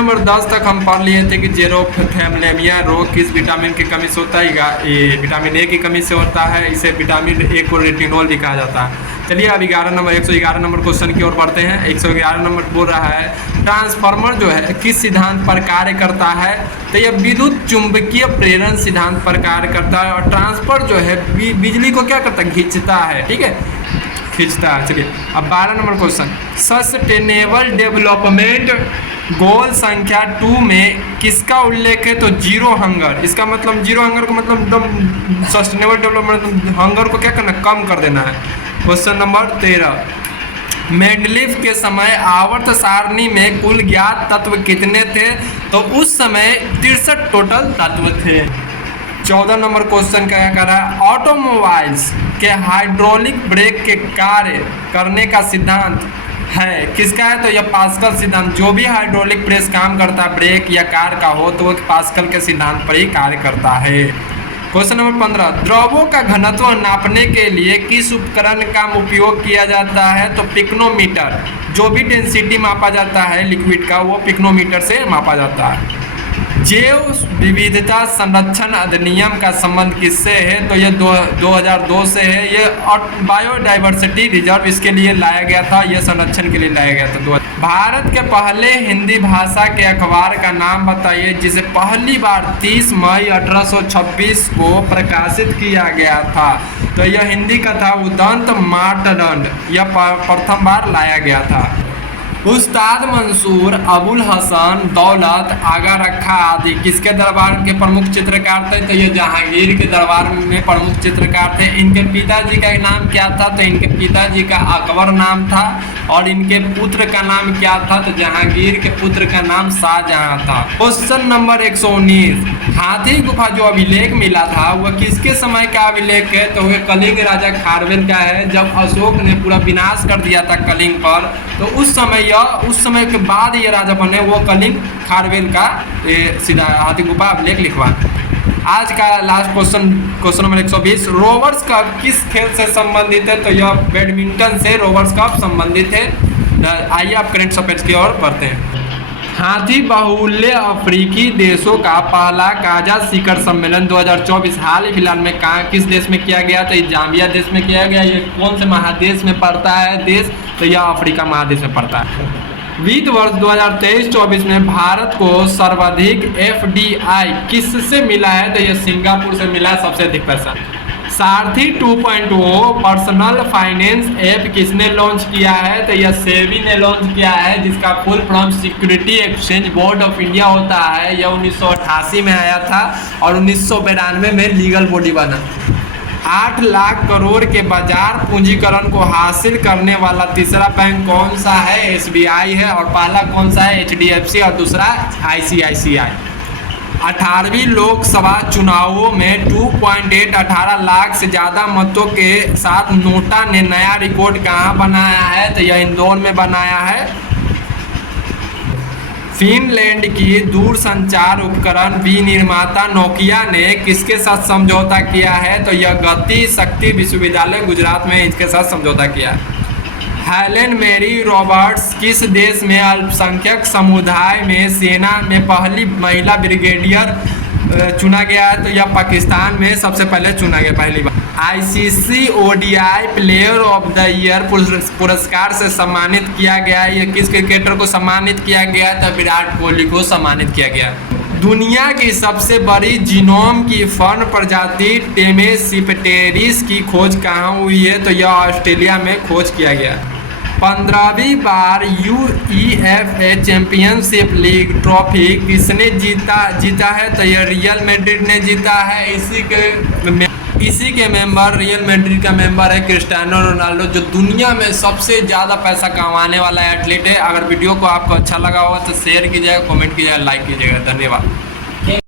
Number 10 तक हम पढ़ लिए थे कि जेरोथैलेमिया रोग किस विटामिन की कमी से होता है। ये विटामिन ए की कमी से होता है। इसे विटामिन ए को रेटिनॉल भी कहा जाता है। चलिए अब 111 नंबर क्वेश्चन की ओर बढ़ते हैं। 111 नंबर बोल रहा है ट्रांसफार्मर जो है किस सिद्धांत पर कार्य करता है। तो यह विद्युत चुंबकीय प्रेरण सिद्धांत पर कार्य करता है। और ट्रांसफर जो है बिजली को क्या करता है, खींचता है। ठीक है, खींचता है। चलिए अब 12 number question, sustainable development goal संख्या 2 में किसका उल्लेख है। तो जीरो हंगर। इसका मतलब जीरो हंगर को मतलब एकदम सस्टेनेबल डेवलपमेंट हंगर को क्या करना, कम कर देना है। क्वेश्चन नंबर 13, मेंडलीफ के समय आवर्त सारणी में कुल ज्ञात तत्व कितने थे। तो उस समय 63 टोटल तत्व थे। 14 नंबर क्वेश्चन क्या कह रहा है, ऑटोमोबाइल्स के हाइड्रोलिक ब्रेक के कार्य करने का सिद्धांत है किसका है। तो यह पास्कल सिद्धांत। जो भी हाइड्रोलिक प्रेस काम करता है ब्रेक या कार का हो तो वो पास्कल के सिद्धांत पर ही कार्य करता है। क्वेश्चन नंबर 15, द्रवों का घनत्व नापने के लिए किस उपकरण का उपयोग किया जाता है। तो पिक्नोमीटर। जो भी डेंसिटी मापा जाता है लिक्विड का वो पिक्नोमीटर से मापा जाता है। जैव विविधता संरक्षण अधिनियम का संबंध किससे है। तो ये 2002 से है। ये बायोडाइवर्सिटी रिजर्व इसके लिए लाया गया था, यह संरक्षण के लिए लाया गया था। भारत के पहले हिंदी भाषा के अखबार का नाम बताइए जिसे पहली बार 30 मई 1826 को प्रकाशित किया गया था। तो यह हिंदी का था उदंत मार्तंड। यह प्रथम बार लाया गया था। उस्ताद मंसूर, अबुल हसन, दौलत, आगा रखा आदि किसके दरबार के प्रमुख चित्रकार थे। तो ये जहांगीर के दरबार में प्रमुख चित्रकार थे। इनके पिताजी का नाम क्या था। तो इनके पिताजी का अकबर नाम था। और इनके पुत्र का नाम क्या था। तो जहांगीर के पुत्र का नाम शाहजहां था। क्वेश्चन नंबर 119, हाथी गुफा जो अभिलेख मिला था वह किसके समय का अभिलेख है। तो वह कलिंग राजा खारवेल का है। जब अशोक ने पूरा विनाश कर दिया था कलिंग पर, तो उस समय के बाद ये राजा बने, वो कलिंग खारवेल का सीधा हाथी गुफा अभिलेख लिखवा। आज का last question number 120, rovers cup किस खेल से संबंधित है। तो यह बैडमिंटन से रोवर्स कप संबंधित है। आइए आप करंट अफेयर्स की ओर बढ़ते हैं। हाथी बाहुल्य अफ्रीकी देशों का पहला काजा शिखर सम्मेलन 2024 हाल ही फिलहाल में किस देश में किया गया। तो जाम्बिया देश में किया गया। ये कौन से महादेश में पड़ता है देश। तो यह अफ्रीका महादेश में पड़ता है। वित्त वर्ष 2023-24 में भारत को सर्वाधिक FDI किससे मिला है। तो यह सिंगापुर से मिला है सबसे अधिक पैसा। सारथी 2.0 पर्सनल फाइनेंस ऐप किसने लॉन्च किया है। तो यह सेबी ने लॉन्च किया है, जिसका full form security exchange board of India होता है। यह 1988 में आया था और 1992 में लीगल बॉडी बना। 8 लाख करोड़ के बाजार पूंजीकरण को हासिल करने वाला तीसरा बैंक कौन सा है। SBI है। और पहला कौन सा है, HDFC, और दूसरा ICICI। 18वीं लोकसभा चुनावों में 2.18 लाख से ज़्यादा मतों के साथ नोटा ने नया रिकॉर्ड कहाँ बनाया है। तो यह इंदौर में बनाया है। फिनलैंड की दूरसंचार उपकरण विनिर्माता नोकिया ने किसके साथ समझौता किया है। तो यह गति शक्ति विश्वविद्यालय गुजरात में इसके साथ समझौता किया है। हेलेन मैरी रॉबर्ट्स किस देश में अल्पसंख्यक समुदाय में सेना में पहली महिला ब्रिगेडियर चुना गया है। तो यह पाकिस्तान में सबसे पहले चुना गया पहली बार। ICC ODI player of the year पुरस्कार से सम्मानित किया गया। ये किस क्रिकेटर को सम्मानित किया गया। तो विराट कोहली को सम्मानित किया गया। दुनिया की सबसे बड़ी जीनोम की फर्न प्रजाति टेमेसिप्टेरिस की खोज कहाँ हुई है। तो यह ऑस्ट्रेलिया में खोज किया गया। 15वीं बार UEFA चैंपियनशिप लीग ट्रॉफी किसने जीता है। तो यह रियल मैड्रिड ने जीता है। इसी के मेंबर रियल मैड्रिड का मेंबर है क्रिस्टियानो रोनाल्डो, जो दुनिया में सबसे ज़्यादा पैसा कमाने वाला एथलीट है। अगर वीडियो को आपको अच्छा लगा होगा तो शेयर कीजिएगा, कमेंट कीजिएगा, लाइक कीजिएगा। धन्यवाद।